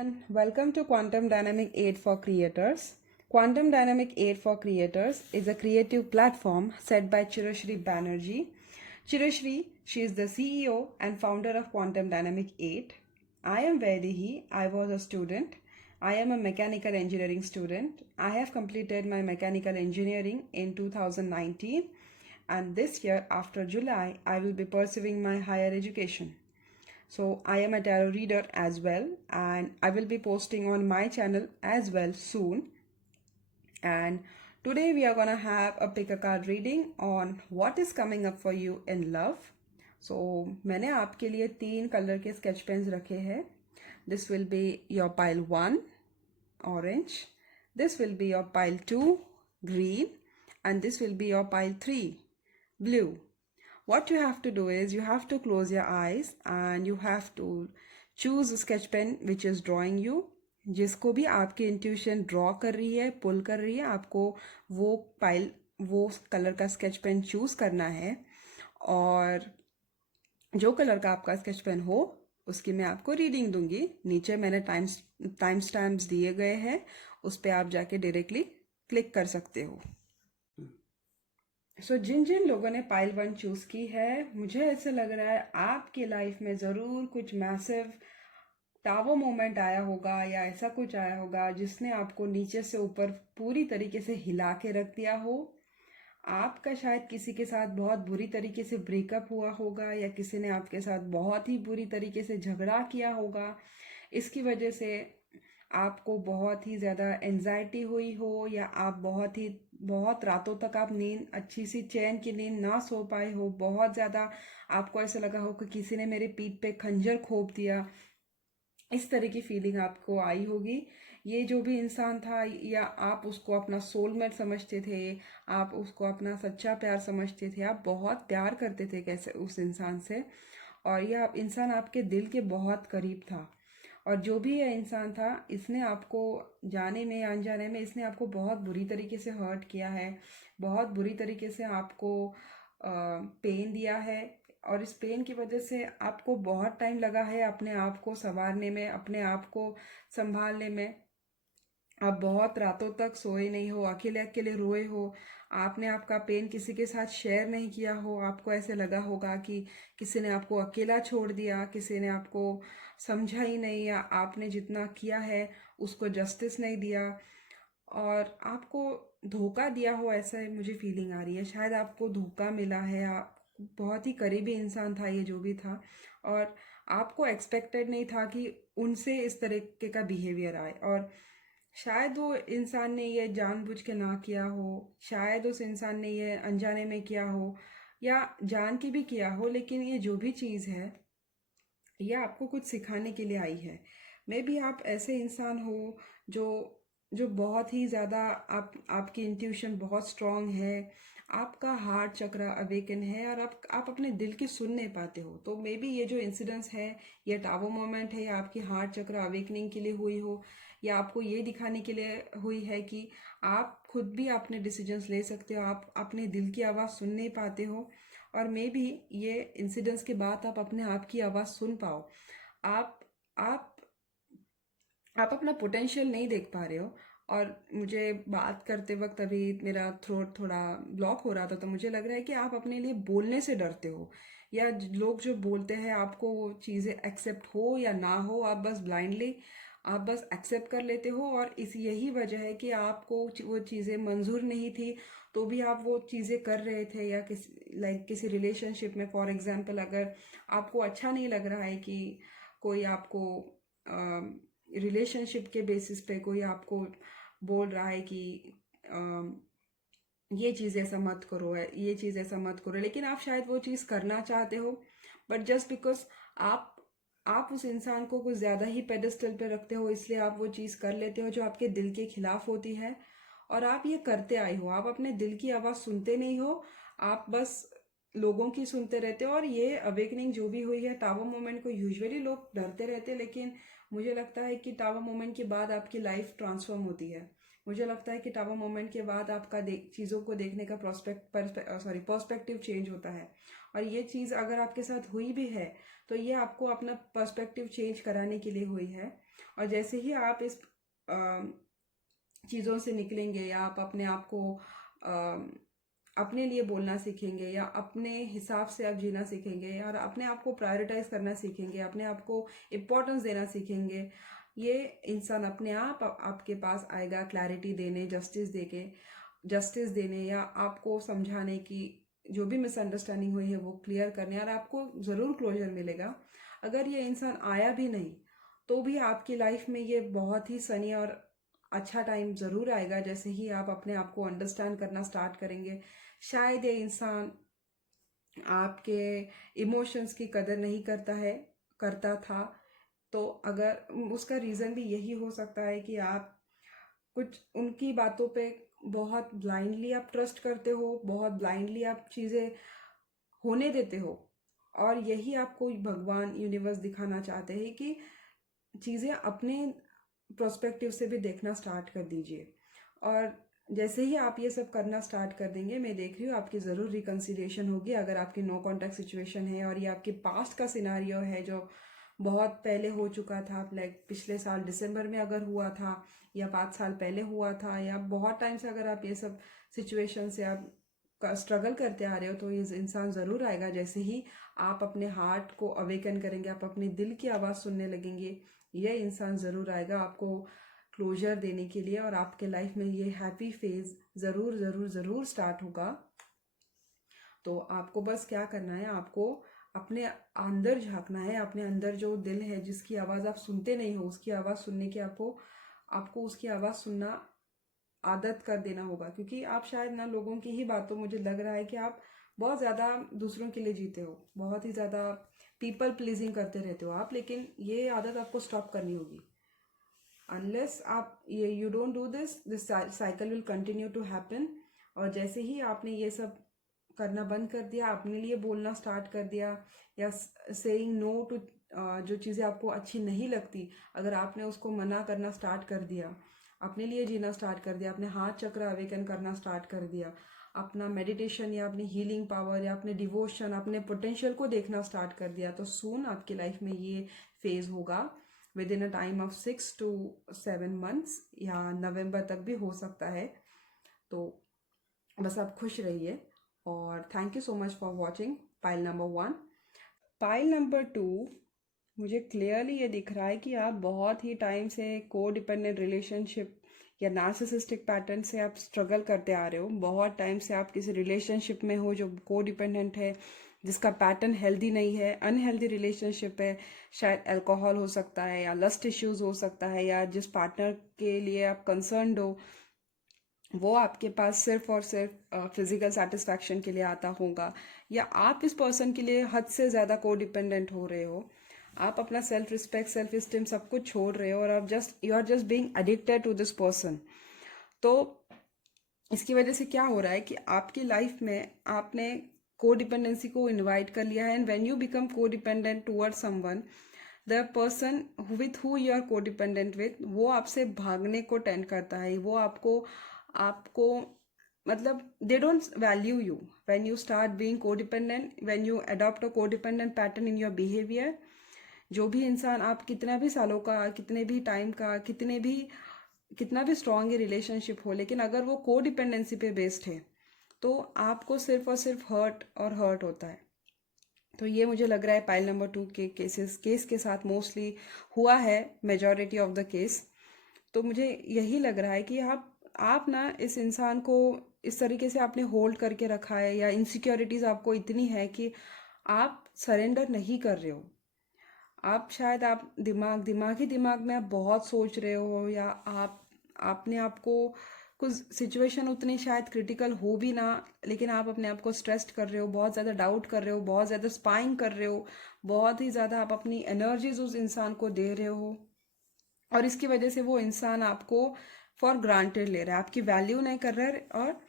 And welcome to Quantum Dynamic Aid for Creators. Quantum Dynamic Aid for Creators is a creative platform set by Chirashri Banerjee. Chirashri, she is the CEO and founder of Quantum Dynamic Aid. I am Vaidehi. I was a student. I am a mechanical engineering student. I have completed my mechanical engineering in 2019, and this year, after July, I will be pursuing my higher education. So I am a tarot reader as well, and I will be posting on my channel as well soon. And today we are gonna have a pick a card reading on what is coming up for you in love. So मैंने आपके लिए 3 colour के sketch pens रखे हैं. This will be your pile 1, orange. This will be your pile 2, green. And this will be your pile 3, blue. What you have to do is you have to close your eyes and you have to choose a sketch pen which is drawing you. जिसको भी आपकी intuition draw कर रही है, पुल कर रही है, आपको वो कलर का स्केच पेन चूज करना है. और जो कलर का आपका स्केच पेन हो उसकी मैं आपको रीडिंग दूंगी. नीचे मैंने टाइम स्टैम्प्स दिए गए हैं, उस पर आप जाके डायरेक्टली क्लिक कर सकते हो. सो जिन जिन लोगों ने पाइल 1 चूज की है, मुझे ऐसा लग रहा है आपकी लाइफ में ज़रूर कुछ मैसिव टावर मोमेंट आया होगा या ऐसा कुछ आया होगा जिसने आपको नीचे से ऊपर पूरी तरीके से हिला के रख दिया हो. आपका शायद किसी के साथ बहुत बुरी तरीके से ब्रेकअप हुआ होगा या किसी ने आपके साथ बहुत ही बुरी तरीके से झगड़ा किया होगा. इसकी वजह से आपको बहुत ही ज़्यादा एंजाइटी हुई हो या आप बहुत रातों तक आप नींद अच्छी सी चैन की नींद ना सो पाए हो. बहुत ज़्यादा आपको ऐसा लगा हो कि किसी ने मेरे पीठ पे खंजर घोंप दिया. इस तरह की फीलिंग आपको आई होगी. ये जो भी इंसान था, या आप उसको अपना सोलमेट समझते थे, आप उसको अपना सच्चा प्यार समझते थे, आप बहुत प्यार करते थे कैसे उस इंसान से, और यह इंसान आपके दिल के बहुत करीब था. और जो भी यह इंसान था, इसने आपको जाने में या अनजाने में इसने आपको बहुत बुरी तरीके से हर्ट किया है, बहुत बुरी तरीके से आपको पेन दिया है. और इस पेन की वजह से आपको बहुत टाइम लगा है अपने आप को संवारने में, अपने आप को संभालने में. आप बहुत रातों तक सोए नहीं हो, अकेले अकेले रोए हो. आपने आपका पेन किसी के साथ शेयर नहीं किया हो. आपको ऐसे लगा होगा कि किसी ने आपको अकेला छोड़ दिया, किसी ने आपको समझा ही नहीं, या आपने जितना किया है उसको जस्टिस नहीं दिया और आपको धोखा दिया हो. ऐसा मुझे फीलिंग आ रही है. शायद आपको धोखा मिला है. आप बहुत ही करीबी इंसान था ये जो भी था, और आपको एक्सपेक्टेड नहीं था कि उनसे इस तरीके का बिहेवियर आए. और शायद वो इंसान ने ये जानबूझ के ना किया हो, शायद उस इंसान ने ये अनजाने में किया हो या जान के भी किया हो. लेकिन ये जो भी चीज़ है, ये आपको कुछ सिखाने के लिए आई है. मे बी आप ऐसे इंसान हो जो जो बहुत ही ज़्यादा आपकी इंट्यूशन बहुत स्ट्रांग है, आपका हार्ट चक्र अवेकन है और आप अपने दिल की सुन नहीं पाते हो. तो मे बी ये जो इंसिडेंस है, ये टावर मोमेंट है, या आपकी हार्ट चक्र अवेकनिंग के लिए हुई हो, या आपको ये दिखाने के लिए हुई है कि आप खुद भी अपने डिसीजंस ले सकते हो, आप अपने दिल की आवाज़ सुन नहीं पाते हो. और मे बी ये इंसिडेंट्स के बाद आप अपने आप की आवाज़ सुन पाओ. आप आप आप अपना पोटेंशियल नहीं देख पा रहे हो. और मुझे बात करते वक्त अभी मेरा थ्रोट थोड़ा ब्लॉक हो रहा था, तो मुझे लग रहा है कि आप अपने लिए बोलने से डरते हो, या लोग जो बोलते हैं आपको वो चीज़ें एक्सेप्ट हो या ना हो, आप बस एक्सेप्ट कर लेते हो. और यही वजह है कि आपको वो चीज़ें मंजूर नहीं थी तो भी आप वो चीज़ें कर रहे थे. या किसी रिलेशनशिप में फॉर एग्जांपल, अगर आपको अच्छा नहीं लग रहा है कि कोई आपको रिलेशनशिप के बेसिस पे कोई आपको बोल रहा है कि ये चीज़ ऐसा मत करो, है ये चीज़ ऐसा मत करो, लेकिन आप शायद वो चीज़ करना चाहते हो, बट जस्ट बिकॉज आप उस इंसान को कुछ ज़्यादा ही पेडेस्टल पे रखते हो, इसलिए आप वो चीज़ कर लेते हो जो आपके दिल के खिलाफ होती है. और आप ये करते आए हो, आप अपने दिल की आवाज़ सुनते नहीं हो, आप बस लोगों की सुनते रहते हो. और ये अवेकनिंग जो भी हुई है टावर मोमेंट को, यूजुअली लोग डरते रहते हैं, लेकिन मुझे लगता है कि टावर मोमेंट के बाद आपकी लाइफ ट्रांसफॉर्म होती है. मुझे लगता है कि टावर मोमेंट के बाद आपका चीज़ों को देखने का पर्सपेक्टिव चेंज होता है. और ये चीज़ अगर आपके साथ हुई भी है तो ये आपको अपना पर्सपेक्टिव चेंज कराने के लिए हुई है. और जैसे ही आप इस चीज़ों से निकलेंगे या आप अपने आप को अपने लिए बोलना सीखेंगे या अपने हिसाब से आप जीना सीखेंगे और अपने आप को प्रायोरिटाइज करना सीखेंगे, अपने आप को इम्पोर्टेंस देना सीखेंगे, ये इंसान अपने आप आपके पास आएगा क्लैरिटी देने, जस्टिस देने या आपको समझाने की जो भी मिसअंडरस्टैंडिंग हुई है वो क्लियर करने, और आपको ज़रूर क्लोजर मिलेगा। अगर ये इंसान आया भी नहीं तो भी आपकी लाइफ में ये बहुत ही सनी और अच्छा टाइम ज़रूर आएगा। जैसे ही आप अपने आप को अंडरस्टैंड करना स्टार्ट करेंगे, शायद ये इंसान आपके इमोशंस की कदर नहीं करता था। तो अगर उसका रीज़न भी यही हो सकता है कि आप कुछ उनकी बातों पे बहुत ब्लाइंडली आप ट्रस्ट करते हो, बहुत ब्लाइंडली आप चीज़ें होने देते हो, और यही आपको भगवान यूनिवर्स दिखाना चाहते हैं कि चीज़ें अपने प्रोस्पेक्टिव से भी देखना स्टार्ट कर दीजिए। और जैसे ही आप ये सब करना स्टार्ट कर देंगे, मैं देख रही हूँ आपकी ज़रूर रिकन्सिलिएशन होगी। अगर आपकी नो कॉन्टैक्ट सिचुएशन है और ये आपके पास्ट का सिनारियो है जो बहुत पहले हो चुका था, लाइक पिछले साल दिसंबर में अगर हुआ था या 5 साल पहले हुआ था, या बहुत टाइम से अगर आप ये सब सिचुएशन से आप स्ट्रगल करते आ रहे हो, तो ये इंसान ज़रूर आएगा। जैसे ही आप अपने हार्ट को अवेकन करेंगे, आप अपने दिल की आवाज़ सुनने लगेंगे, ये इंसान ज़रूर आएगा आपको क्लोजर देने के लिए, और आपके लाइफ में ये हैप्पी फेज ज़रूर ज़रूर ज़रूर स्टार्ट होगा। तो आपको बस क्या करना है, आपको अपने अंदर झांकना है, अपने अंदर जो दिल है जिसकी आवाज़ आप सुनते नहीं हो, उसकी आवाज़ सुनने की आपको आपको उसकी आवाज़ सुनना आदत कर देना होगा। क्योंकि आप शायद ना लोगों की ही बातों, मुझे लग रहा है कि आप बहुत ज़्यादा दूसरों के लिए जीते हो, बहुत ही ज़्यादा पीपल प्लीजिंग करते रहते हो आप, लेकिन ये आदत आपको स्टॉप करनी होगी। अनलेस आप ये you don't do this cycle will continue to happen. और जैसे ही आपने ये सब करना बंद कर दिया, अपने लिए बोलना स्टार्ट कर दिया, या सेइंग नो टू जो चीज़ें आपको अच्छी नहीं लगती, अगर आपने उसको मना करना स्टार्ट कर दिया, अपने लिए जीना स्टार्ट कर दिया, अपने हाथ चक्र अवेकन करना स्टार्ट कर दिया, अपना मेडिटेशन या अपनी हीलिंग पावर या अपने डिवोशन, अपने पोटेंशियल को देखना स्टार्ट कर दिया, तो सून आपकी लाइफ में ये फेज होगा with in a time of 6 to 7 months, या नवंबर तक भी हो सकता है। तो बस आप खुश रहिए, और thank you so much for watching pile number 1। Pile number 2, मुझे क्लियरली ये दिख रहा है कि आप बहुत ही टाइम से को डिपेंडेंट रिलेशनशिप या नार्सिसिस्टिक पैटर्न से आप स्ट्रगल करते आ रहे हो। बहुत टाइम से आप किसी रिलेशनशिप में हो जो को डिपेंडेंट है, जिसका पैटर्न हेल्दी नहीं है, अनहेल्दी रिलेशनशिप है। शायद अल्कोहल हो सकता है, या लस्ट इश्यूज हो सकता है, या जिस पार्टनर के लिए आप कंसर्न्ड हो वो आपके पास सिर्फ और सिर्फ फिजिकल सेटिस्फैक्शन के लिए आता होगा, या आप इस पर्सन के लिए हद से ज़्यादा को डिपेंडेंट हो रहे हो। आप अपना सेल्फ रिस्पेक्ट, सेल्फ स्टीम सब कुछ छोड़ रहे हो, और आप you are just being addicted to this person. तो इसकी वजह से क्या हो रहा है कि आपकी लाइफ में आपने को डिपेंडेंसी को इन्वाइट कर लिया है, and when you become codependent toward someone, the person with who you are codependent with, वो आपसे भागने को टेंड करता है। वो आपको आपको मतलब they don't value you when you start being codependent, when you adopt a codependent pattern in your behaviour. जो भी इंसान, आप कितना भी सालों का, कितने भी टाइम का, कितना भी स्ट्रांग ये रिलेशनशिप हो, लेकिन अगर वो कोडिपेंडेंसी पे बेस्ड है तो आपको सिर्फ और सिर्फ हर्ट और हर्ट होता है। तो ये मुझे लग रहा है पाइल नंबर 2 के केस के साथ मोस्टली हुआ है, मेजॉरिटी ऑफ द केस। तो मुझे यही लग रहा है कि आप ना इस इंसान को इस तरीके से आपने होल्ड करके रखा है, या इनसिक्योरिटीज आपको इतनी है कि आप सरेंडर नहीं कर रहे हो। आप शायद आप दिमाग में आप बहुत सोच रहे हो, या आपने आपको कुछ सिचुएशन उतनी शायद क्रिटिकल हो भी ना, लेकिन आप अपने आप को स्ट्रेस्ड कर रहे हो, बहुत ज़्यादा डाउट कर रहे हो, बहुत ज़्यादा स्पाइंग कर रहे हो, बहुत ही ज़्यादा आप अपनी एनर्जीज उस इंसान को दे रहे हो, और इसकी वजह से वो इंसान आपको फॉर ग्रांटेड ले रहा है, आपकी वैल्यू नहीं कर रहा है, और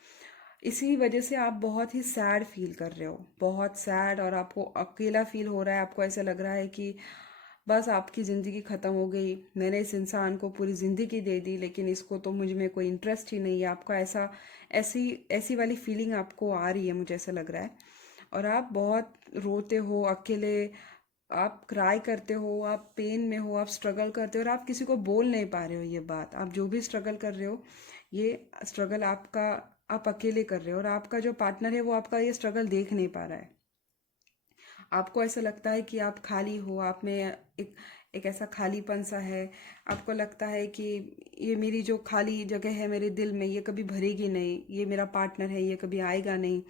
इसी वजह से आप बहुत ही सैड फील कर रहे हो, बहुत सैड, और आपको अकेला फील हो रहा है। आपको ऐसा लग रहा है कि बस आपकी ज़िंदगी ख़त्म हो गई, मैंने इस इंसान को पूरी ज़िंदगी दे दी, लेकिन इसको तो मुझ में कोई इंटरेस्ट ही नहीं है। आपका ऐसी ऐसी वाली फीलिंग आपको आ रही है, मुझे ऐसा लग रहा है। और आप बहुत रोते हो, अकेले आप क्राई करते हो, आप पेन में हो, आप स्ट्रगल करते हो और आप किसी को बोल नहीं पा रहे हो ये बात। आप जो भी स्ट्रगल कर रहे हो, ये स्ट्रगल आपका, आप अकेले कर रहे हो और आपका जो पार्टनर है वो आपका ये स्ट्रगल देख नहीं पा रहा है। आपको ऐसा लगता है कि आप खाली हो, आप में एक एक ऐसा खालीपन सा है। आपको लगता है कि ये मेरी जो खाली जगह है मेरे दिल में, ये कभी भरेगी नहीं। ये मेरा पार्टनर है, ये कभी आएगा नहीं।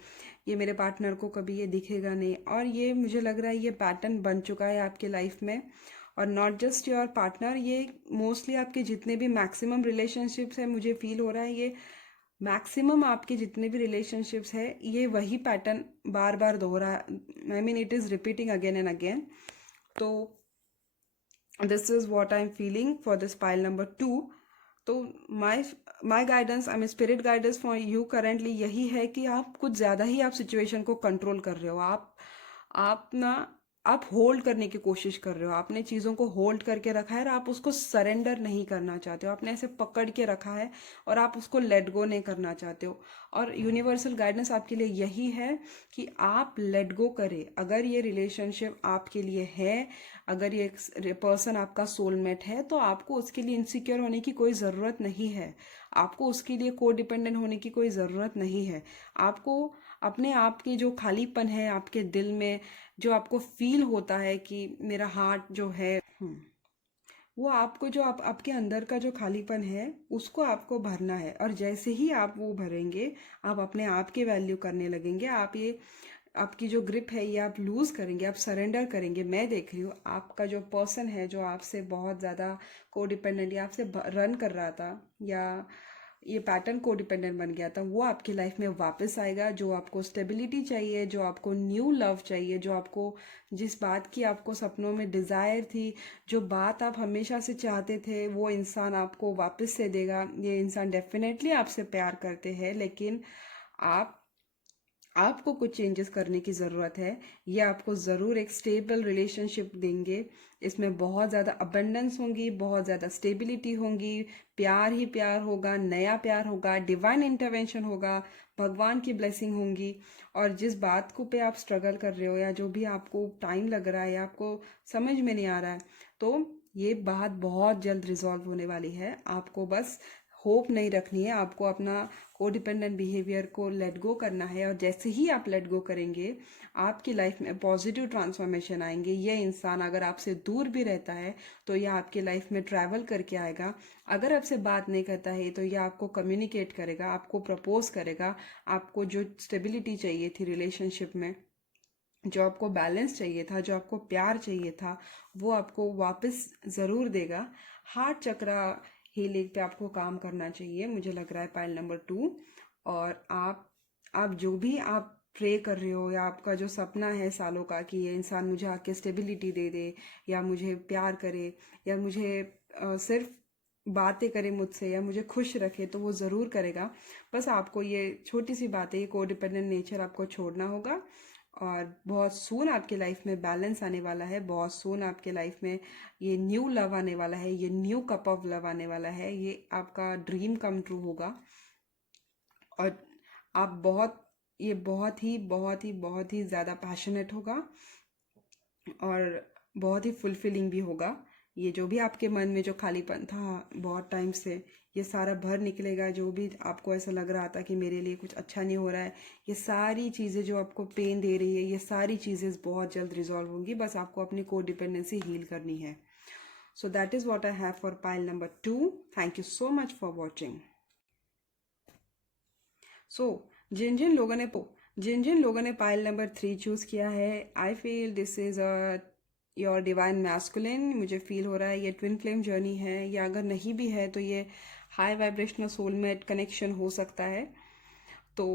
ये मेरे पार्टनर को कभी ये दिखेगा नहीं। और ये मुझे लग रहा है ये पैटर्न बन चुका है आपके लाइफ में। और नॉट जस्ट योर पार्टनर, ये मोस्टली आपके जितने भी मैक्सिमम रिलेशनशिप्स हैं, मुझे फील हो रहा है ये मैक्सिमम आपके जितने भी रिलेशनशिप्स है ये वही पैटर्न बार बार दोहरा, I mean it is repeating again and again. तो this is what I am feeling for this pile number 2। तो my my guidance, I mean spirit guidance for you currently यही है कि आप कुछ ज़्यादा ही आप सिचुएशन को कंट्रोल कर रहे हो। आप ना, आप होल्ड करने की कोशिश कर रहे हो। आपने चीज़ों को होल्ड करके रखा है और आप उसको सरेंडर नहीं करना चाहते हो। आपने ऐसे पकड़ के रखा है और आप उसको लेट गो नहीं करना चाहते हो। और यूनिवर्सल गाइडेंस आपके लिए यही है कि आप लेट गो करें। अगर ये रिलेशनशिप आपके लिए है, अगर ये पर्सन आपका सोलमेट है, तो आपको उसके लिए इनसिक्योर होने की कोई ज़रूरत नहीं है। आपको उसके लिए को डिपेंडेंट होने की कोई ज़रूरत नहीं है। आपको अपने आप की जो खालीपन है आपके दिल में, जो आपको फील होता है कि मेरा हार्ट जो है, वो आपको जो आपके अंदर का जो खालीपन है उसको आपको भरना है। और जैसे ही आप वो भरेंगे, आप अपने आप की वैल्यू करने लगेंगे। आप ये आपकी जो ग्रिप है ये आप लूज करेंगे, आप सरेंडर करेंगे। मैं देख रही हूँ आपका जो पर्सन है जो आपसे बहुत ज़्यादा कोडिपेंडेंट या आपसे रन कर रहा था, या ये पैटर्न कोडिपेंडेंट बन गया था, वो आपकी लाइफ में वापस आएगा। जो आपको स्टेबिलिटी चाहिए, जो आपको न्यू लव चाहिए, जो आपको जिस बात की आपको सपनों में डिज़ायर थी, जो बात आप हमेशा से चाहते थे, वो इंसान आपको वापस से देगा। ये इंसान डेफिनेटली आपसे प्यार करते हैं, लेकिन आप आपको कुछ चेंजेस करने की ज़रूरत है। ये आपको ज़रूर एक स्टेबल रिलेशनशिप देंगे। इसमें बहुत ज़्यादा अबंडेंस होंगी, बहुत ज़्यादा स्टेबिलिटी होंगी, प्यार ही प्यार होगा, नया प्यार होगा, डिवाइन इंटरवेंशन होगा, भगवान की ब्लेसिंग होंगी। और जिस बात को पे आप स्ट्रगल कर रहे हो या जो भी आपको टाइम लग रहा है या आपको समझ में नहीं आ रहा है, तो ये बात बहुत जल्द रिजॉल्व होने वाली है। आपको बस होप नहीं रखनी है, आपको अपना कोडिपेंडेंट बिहेवियर को लेट गो करना है। और जैसे ही आप लेट गो करेंगे, आपकी लाइफ में पॉजिटिव ट्रांसफॉर्मेशन आएंगे। ये इंसान अगर आपसे दूर भी रहता है तो ये आपकी लाइफ में ट्रैवल करके आएगा। अगर आपसे बात नहीं करता है तो ये आपको कम्युनिकेट करेगा, आपको प्रपोज करेगा। आपको जो स्टेबिलिटी चाहिए थी रिलेशनशिप में, जो आपको बैलेंस चाहिए था, जो आपको प्यार चाहिए था, वो आपको वापस ज़रूर देगा। हार्ट चक्रा हीलिंग पे आपको काम करना चाहिए, मुझे लग रहा है पाइल नंबर 2। और आप जो भी आप प्रे कर रहे हो, या आपका जो सपना है सालों का कि ये इंसान मुझे आके स्टेबिलिटी दे दे, या मुझे प्यार करे, या मुझे सिर्फ बातें करे मुझसे, या मुझे खुश रखे, तो वो ज़रूर करेगा। बस आपको ये छोटी सी बात है, ये कोडिपेंडेंट नेचर आपको छोड़ना होगा। और बहुत सून आपके लाइफ में बैलेंस आने वाला है। बहुत सून आपके लाइफ में ये न्यू लव आने वाला है, ये न्यू कप ऑफ लव आने वाला है। ये आपका ड्रीम कम ट्रू होगा। और आप बहुत, ये बहुत ही ज़्यादा पैशनेट होगा और बहुत ही फुलफिलिंग भी होगा। ये जो भी आपके मन में जो खालीपन था बहुत टाइम से, ये सारा भर निकलेगा। जो भी आपको ऐसा लग रहा था कि मेरे लिए कुछ अच्छा नहीं हो रहा है, ये सारी चीज़ें जो आपको पेन दे रही है, ये सारी चीज़ें बहुत जल्द रिजॉल्व होंगी। बस आपको अपनी कोडिपेंडेंसी हील करनी है। So that is what I have for pile number 2। Thank you so much for watching. So जिन जिन लोगों ने पाइल नंबर 3 चूज़ किया है, I feel this is a your divine masculine. मुझे फील हो रहा है ये ट्विन फ्लेम जर्नी है, या अगर नहीं भी है तो ये हाई वाइब्रेशनल सोलमेट कनेक्शन हो सकता है। तो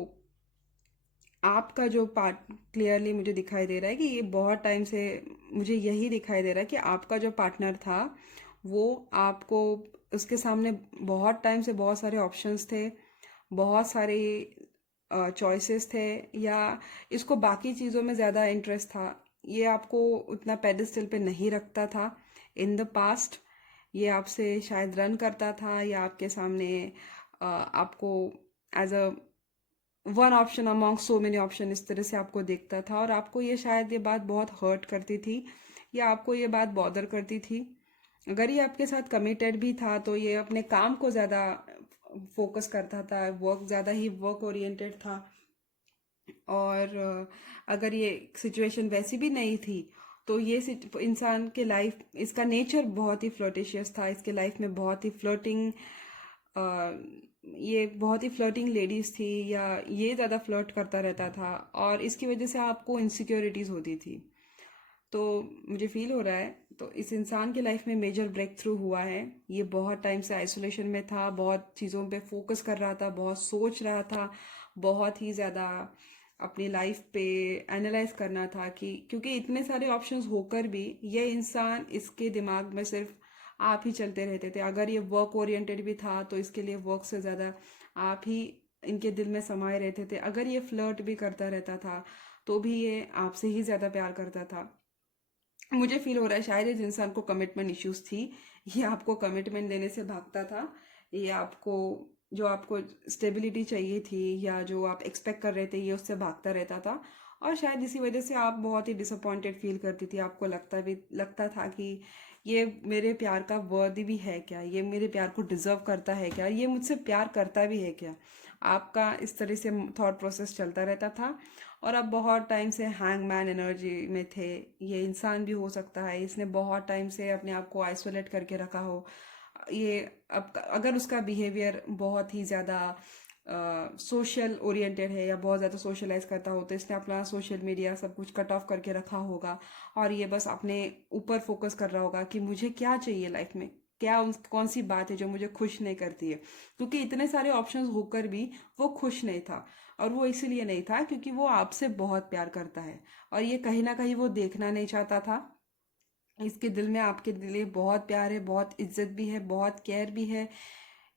आपका जो पार्ट क्लियरली मुझे दिखाई दे रहा है कि ये बहुत टाइम से, मुझे यही दिखाई दे रहा है कि आपका जो पार्टनर था वो आपको, उसके सामने बहुत टाइम से बहुत सारे ऑप्शंस थे, बहुत सारे चॉइसेस थे, या इसको बाकी चीज़ों में ज़्यादा इंटरेस्ट था। ये आपको उतना पेडिस्टल पे नहीं रखता था इन द पास्ट। ये आपसे शायद रन करता था, या आपके सामने आपको as a one option among so many option इस तरह से आपको देखता था। और आपको ये शायद ये बात बहुत हर्ट करती थी या आपको ये बात बॉदर करती थी। अगर ये आपके साथ कमिटेड भी था तो ये अपने काम को ज़्यादा फोकस करता था, वर्क ज़्यादा ही वर्क ओरिएंटेड था। और अगर ये सिचुएशन वैसी भी नहीं थी तो ये इंसान के लाइफ, इसका नेचर बहुत ही फ्लर्टिशियस था, इसके लाइफ में बहुत ही फ्लर्टिंग, ये बहुत ही फ्लर्टिंग लेडीज थी, या ये ज़्यादा फ्लर्ट करता रहता था, और इसकी वजह से आपको इनसिक्योरिटीज़ होती थी। तो मुझे फील हो रहा है तो इस इंसान के लाइफ में मेजर ब्रेक थ्रू हुआ है। ये बहुत टाइम से आइसोलेशन में था, बहुत चीज़ों पे फोकस कर रहा था, बहुत सोच रहा था, बहुत ही ज़्यादा अपनी लाइफ पे एनालाइज करना था, कि क्योंकि इतने सारे ऑप्शंस होकर भी ये इंसान, इसके दिमाग में सिर्फ आप ही चलते रहते थे। अगर ये वर्क ओरिएंटेड भी था तो इसके लिए वर्क से ज़्यादा आप ही इनके दिल में समाये रहते थे। अगर ये फ्लर्ट भी करता रहता था तो भी ये आपसे ही ज़्यादा प्यार करता था। मुझे फील हो रहा है शायद इस इंसान को कमिटमेंट इश्यूज थी। ये आपको कमिटमेंट देने से भागता था, ये आपको, जो आपको स्टेबिलिटी चाहिए थी या जो आप एक्सपेक्ट कर रहे थे, ये उससे भागता रहता था। और शायद इसी वजह से आप बहुत ही डिसअपॉइंटेड फील करती थी। आपको लगता था कि ये मेरे प्यार का वर्दी भी है क्या, ये मेरे प्यार को डिजर्व करता है क्या, ये मुझसे प्यार करता भी है क्या। आपका इस तरह से थॉट प्रोसेस चलता रहता था। और आप बहुत टाइम से हैंगमैन एनर्जी में थे। ये इंसान भी हो सकता है, इसने बहुत टाइम से अपने आप को आइसोलेट करके रखा हो। ये अब अगर उसका बिहेवियर बहुत ही ज़्यादा सोशल ओरिएंटेड है या बहुत ज़्यादा सोशलाइज करता हो तो इसने अपना सोशल मीडिया सब कुछ कट ऑफ करके रखा होगा, और ये बस अपने ऊपर फोकस कर रहा होगा कि मुझे क्या चाहिए लाइफ में, क्या कौन सी बात है जो मुझे खुश नहीं करती है। क्योंकि इतने सारे ऑप्शंस होकर भी वो खुश नहीं था, और वो इसीलिए नहीं था क्योंकि वो आपसे बहुत प्यार करता है, और ये कहीं ना कहीं वो देखना नहीं चाहता था। इसके दिल में आपके लिए बहुत प्यार है, बहुत इज्जत भी है, बहुत केयर भी है।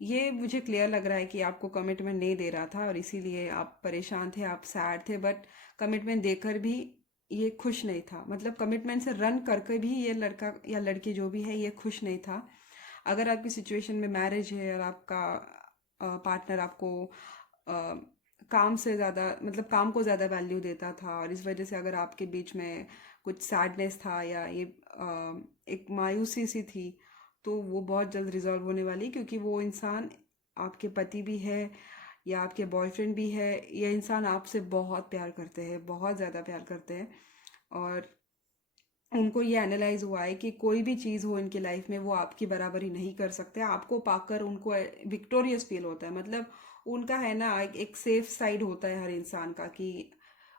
ये मुझे क्लियर लग रहा है कि आपको कमिटमेंट नहीं दे रहा था और इसीलिए आप परेशान थे, आप सैड थे। बट कमिटमेंट देकर भी ये खुश नहीं था, मतलब कमिटमेंट से रन करके भी ये लड़का या लड़की जो भी है ये खुश नहीं था। अगर आपकी सिचुएशन में मैरिज है और आपका पार्टनर आपको काम से ज़्यादा, मतलब काम को ज़्यादा वैल्यू देता था, और इस वजह से अगर आपके बीच में कुछ सैडनेस था या ये एक मायूसी सी थी, तो वो बहुत जल्द रिजॉल्व होने वाली, क्योंकि वो इंसान आपके पति भी है या आपके बॉयफ्रेंड भी है। ये इंसान आपसे बहुत प्यार करते हैं, बहुत ज़्यादा प्यार करते हैं। और उनको ये एनालाइज हुआ है कि कोई भी चीज़ हो इनकी लाइफ में वो आपकी बराबरी नहीं कर सकते। आपको पाकर उनको विक्टोरियस फील होता है, मतलब उनका है ना एक सेफ साइड होता है हर इंसान का, कि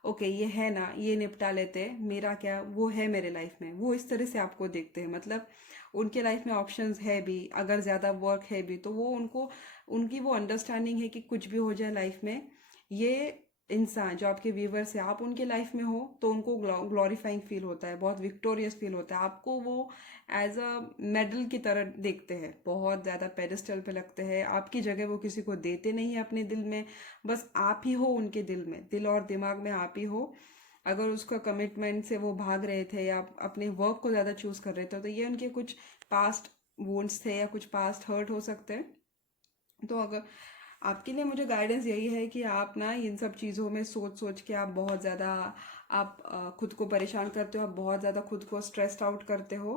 ओके ये है ना, ये निपटा लेते हैं, मेरा क्या, वो है मेरे लाइफ में। वो इस तरह से आपको देखते हैं, मतलब उनके लाइफ में ऑप्शंस है भी, अगर ज़्यादा वर्क है भी, तो वो उनको, उनकी वो अंडरस्टैंडिंग है कि कुछ भी हो जाए लाइफ में, ये इंसान जो आपके व्यूवर्स है, आप उनके लाइफ में हो तो उनको ग्लोरीफाइंग फील होता है, बहुत विक्टोरियस फील होता है। आपको वो एज अ मेडल की तरह देखते हैं, बहुत ज़्यादा पेडिस्टल पे लगते हैं। आपकी जगह वो किसी को देते नहीं है अपने दिल में, बस आप ही हो उनके दिल में, दिल और दिमाग में आप ही हो। अगर उसका कमिटमेंट से वो भाग रहे थे या अपने वर्क को ज़्यादा चूज कर रहे थे तो ये उनके कुछ पास्ट वुंड्स थे या कुछ पास्ट हर्ट हो सकते हैं। तो अगर आपके लिए मुझे गाइडेंस यही है कि आप ना इन सब चीज़ों में सोच सोच के आप बहुत ज़्यादा, आप खुद को परेशान करते हो, आप बहुत ज़्यादा खुद को स्ट्रेस्ड आउट करते हो,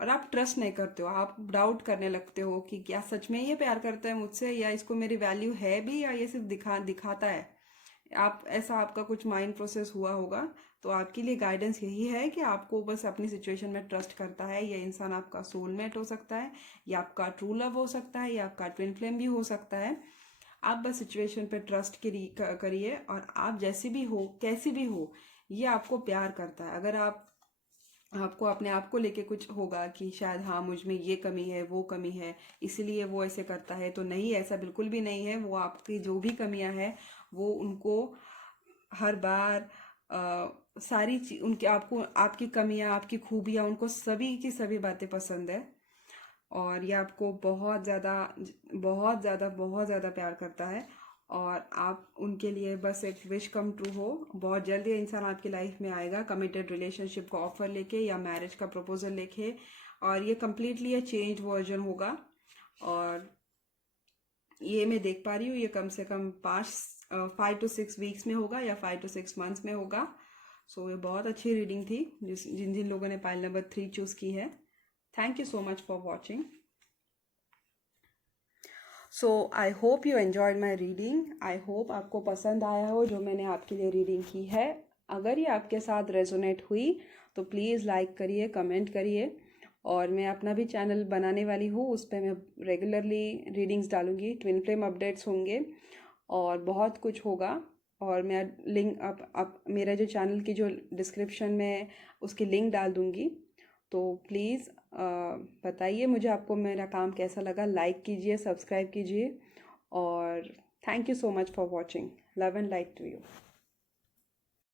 और आप ट्रस्ट नहीं करते हो, आप डाउट करने लगते हो कि क्या सच में ये प्यार करता है मुझसे, या इसको मेरी वैल्यू है भी, या ये सिर्फ दिखाता है। आप ऐसा, आपका कुछ माइंड प्रोसेस हुआ होगा। तो आपके लिए गाइडेंस यही है कि आपको बस अपनी सिचुएशन में ट्रस्ट करता है। ये इंसान आपका सोलमेट हो सकता है, या आपका ट्रू लव हो सकता है, या आपका ट्विन फ्लेम भी हो सकता है। आप बस सिचुएशन पे ट्रस्ट करिए, और आप जैसी भी हो, कैसी भी हो, ये आपको प्यार करता है। अगर आपको अपने आप को लेके कुछ होगा कि शायद हाँ मुझ में ये कमी है, वो कमी है, इसीलिए वो ऐसे करता है, तो नहीं, ऐसा बिल्कुल भी नहीं है। वो आपकी जो भी कमियां हैं वो उनको हर बार सारी चीज उनके, आपको आपकी कमियां, आपकी खूबियां, उनको सभी की सभी बातें पसंद है। और ये आपको बहुत ज़्यादा, बहुत ज़्यादा, बहुत ज़्यादा प्यार करता है। और आप उनके लिए बस एक विश कम ट्रू हो। बहुत जल्दी ये इंसान आपकी लाइफ में आएगा, कमिटेड रिलेशनशिप का ऑफर लेके या मैरिज का प्रपोजल लेके, और ये कम्प्लीटली चेंज वर्जन होगा। और ये मैं देख पा रही हूँ, ये कम से कम 5 5 to 6 वीक्स में होगा या 5 to 6 मंथ्स में होगा। सो ये बहुत अच्छी रीडिंग थी जिन जिन लोगों ने पाइल नंबर 3 चूज़ की है। Thank you so much for watching. So I hope you enjoyed my reading. I hope आपको पसंद आया हो जो मैंने आपके लिए रीडिंग की है। अगर ये आपके साथ रेजोनेट हुई तो प्लीज़ लाइक करिए, कमेंट करिए। और मैं अपना भी चैनल बनाने वाली हूँ, उस पर मैं रेगुलरली रीडिंग्स डालूँगी, ट्विन फ्लेम अपडेट्स होंगे और बहुत कुछ होगा। और मैं लिंक अब मेरा जो चैनल की जो डिस्क्रिप्शन में उसकी लिंक डाल दूँगी। तो प्लीज़ बताइए मुझे आपको मेरा काम कैसा लगा। लाइक कीजिए, सब्सक्राइब कीजिए और thank you so much for watching. Love and light to you.